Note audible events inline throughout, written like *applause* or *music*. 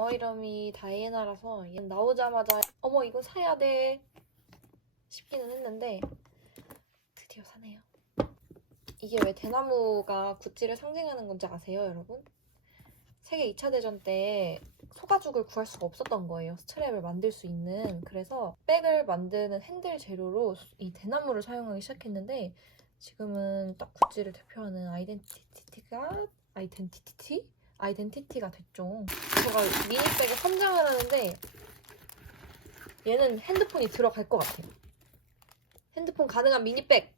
영어 이름이 다이애나라서 얘 나오자마자 어머 이거 사야 돼 싶기는 했는데 드디어 사네요 이게 왜 대나무가 구찌를 상징하는 건지 아세요 여러분? 세계 2차 대전 때 소가죽을 구할 수가 없었던 거예요 스트랩을 만들 수 있는 그래서 백을 만드는 핸들 재료로 이 대나무를 사용하기 시작했는데 지금은 딱 구찌를 대표하는 아이덴티티가 아이덴티티? 아이덴티티가 됐죠. 제가 미니백을 선정을 하는데 얘는 핸드폰이 들어갈 것 같아요. 핸드폰 가능한 미니백.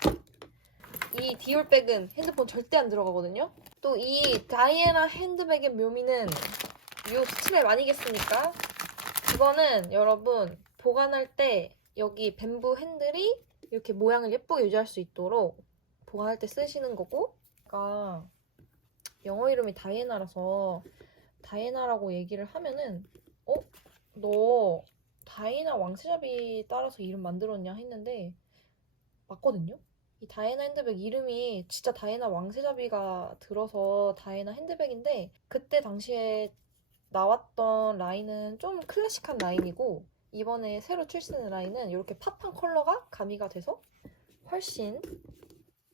이 디올백은 핸드폰 절대 안 들어가거든요. 또 이 다이애나 핸드백의 묘미는 이 스트랩 아니겠습니까? 이거는 여러분 보관할 때 여기 뱀부 핸들이 이렇게 모양을 예쁘게 유지할 수 있도록 보관할 때 쓰시는 거고 그러니까 영어 이름이 다이애나라서 다이애나라고 얘기를 하면은 어? 너 다이애나 왕세자비 따라서 이름 만들었냐 했는데 맞거든요? 이 다이애나 핸드백 이름이 진짜 다이애나 왕세자비가 들어서 다이애나 핸드백인데 그때 당시에 나왔던 라인은 좀 클래식한 라인이고 이번에 새로 출시된 라인은 이렇게 팝한 컬러가 가미가 돼서 훨씬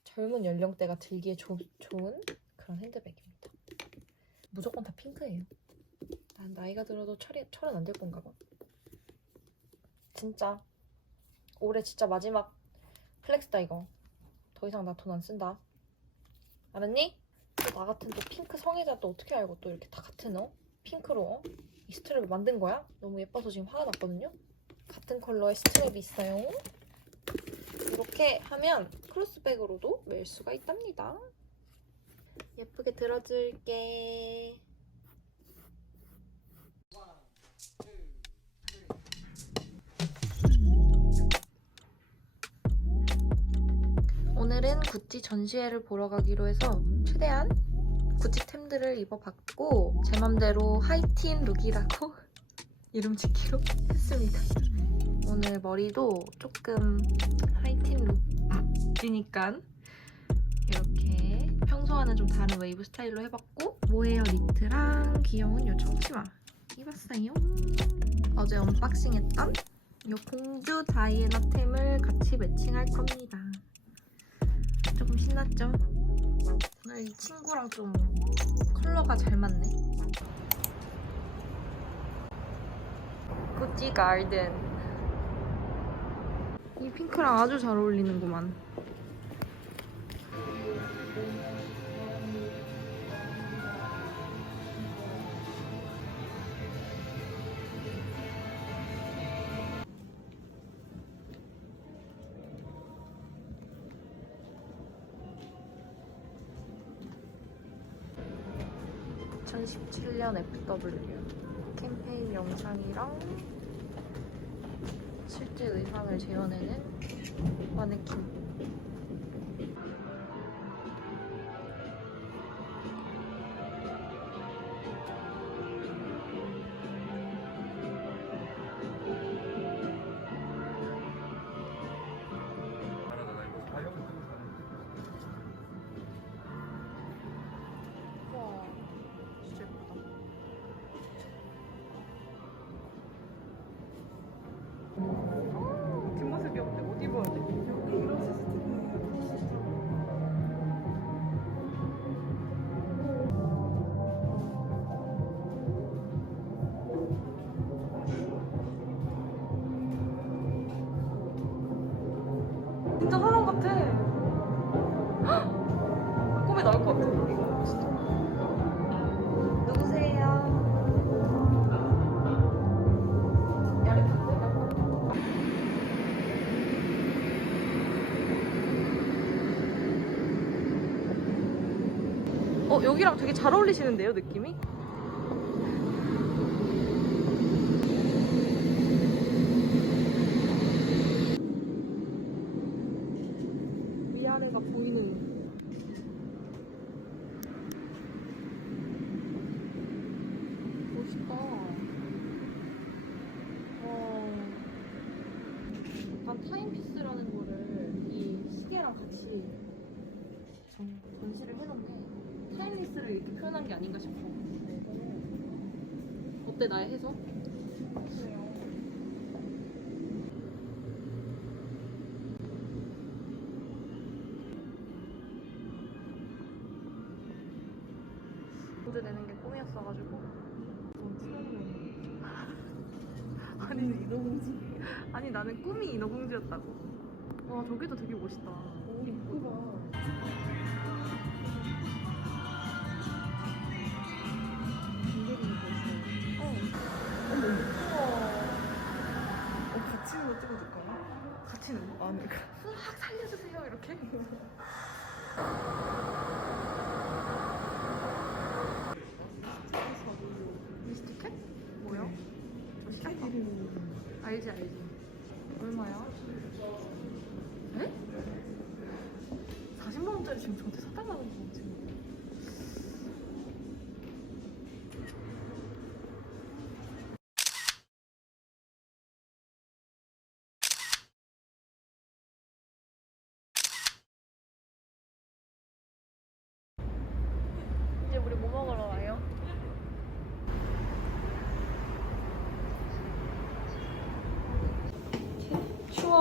젊은 연령대가 들기에 조- 좋은 그런 핸드백입니다. 무조건 다 핑크예요. 난 나이가 들어도 철이, 철은 안 될 건가 봐. 진짜 올해 진짜 마지막 플렉스다 이거. 더 이상 나 돈 안 쓴다. 알았니? 또 나 같은 또 핑크 성애자 또 어떻게 알고 또 이렇게 다 같은 어? 핑크로 어? 이 스트랩을 만든 거야? 너무 예뻐서 지금 화가 났거든요? 같은 컬러의 스트랩이 있어요. 이렇게 하면 크로스백으로도 멜 수가 있답니다. 예쁘게 들어줄게. 오늘은 구찌 전시회를 보러 가기로 해서 최대한 구찌템들을 입어봤고 제 맘대로 하이틴 룩이라고 *laughs* 이름 짓기로 *laughs* 했습니다. 오늘 머리도 조금 하이틴 룩이니까 평소와는 좀 다른 웨이브 스타일로 해봤고 모헤어 니트랑 귀여운 요 청치마 입었어요. 어제 언박싱했던 요 공주 다이애나템을 같이 매칭할 겁니다. 조금 신났죠? 오늘 이 친구랑 좀 컬러가 잘 맞네. 구찌 가든. 이 핑크랑 아주 잘 어울리는구만. (2017년) FW 캠페인 영상이랑 실제 의상을 재현해낸 마네킹 *gasps* 꿈에 나올 것 같아. 이거 진짜. 누구세요? 어 여기랑 되게 잘 어울리시는데요 느낌이? 위아래가 보이는 멋있다. 어, 약간 타임피스라는 거를 이 시계랑 같이 전, 전시를 해놓은 게 타임리스를 이렇게 표현한 게 아닌가 싶어. 어때 나의 해석? 모드 내는 게 꿈이었어가지고. 아니 인어공주. 아니 나는 꿈이 인어공주였다고. 와 저기도 되게 멋있다. 오 이쁘다. 어, 붙이는 거 찍어줄까? 같이 는 아니, 그 수학 살려주세요 이렇게. *laughs* 一下，已经。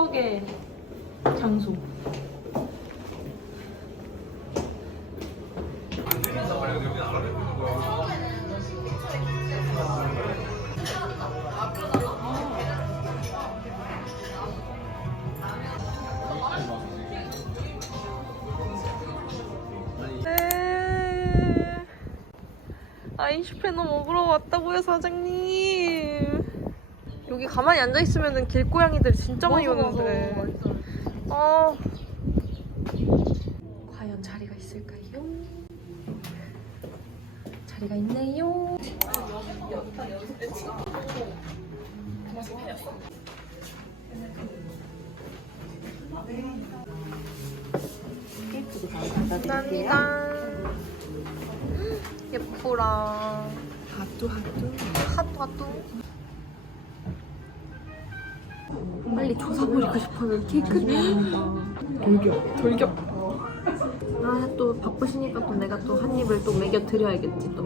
추억의 장소. 네. 아인슈페너 먹으러 왔다고요, 사장님. 여기 가만히 앉아 있으면은 길고양이들 진짜 많이 오는데. 아. 과연 자리가 있을까요? 자리가 있네요. 감사합니다. 예쁘라. 핫도 핫도. 핫도 핫도. 빨리 조사버리고 싶어요 케이크. 돌격. 돌격. 아 또 바쁘시니까 또 내가 또 한 입을 또 먹여 드려야겠지 또.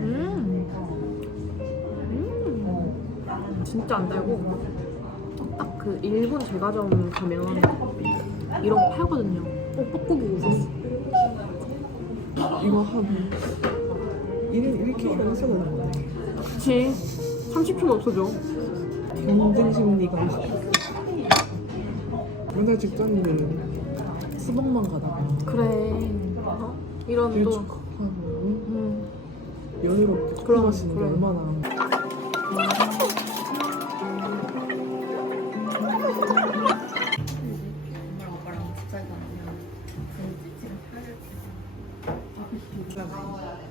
음. 음. 진짜 안 달고 딱 그 일본 제과점 가면 이런 거 팔거든요. 어, 뻐꾸기 웃었어. 이거 한. 이름 이렇게 현수는 건데. 그치. 30초면 없어져. 경쟁 심리가 있어. 얼마 직전에는 수박만 가다가 그래. 어? 이런 또. 일축하고 음. 여유롭게 커피 그럼, 마시는 게 그래. 얼마나.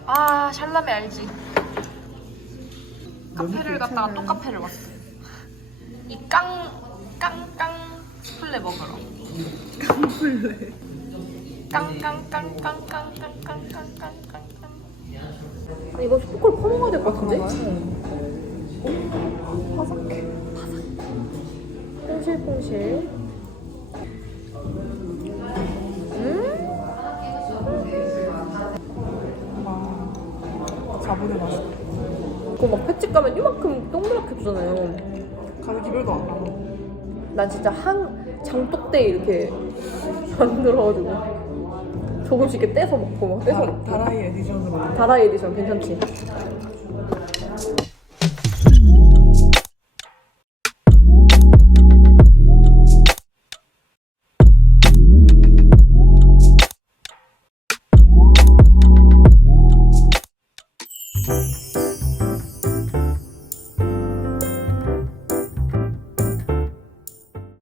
아, 샬라메 알지? 카페를 갔다가 또 카페를 왔어. 이 깡, 깡깡 스플레 먹으러. 깜플레. 깡깡깡깡깡깡깡깡깡깡. 이거 스포콜 퍼먹어야 될 것 같은데? 화삭해. 퐁실퐁실. 가보려 맛있다. 그거 막 횟집 가면 이만큼 동그랗게 주잖아요. 가는 기별도 안 나. 난 진짜 한 장독대 이렇게 만들어가지고 조금씩 이렇게 떼서 먹고 막 떼서 다, 먹고 다라이 에디션으로. 다라이 에디션 괜찮지?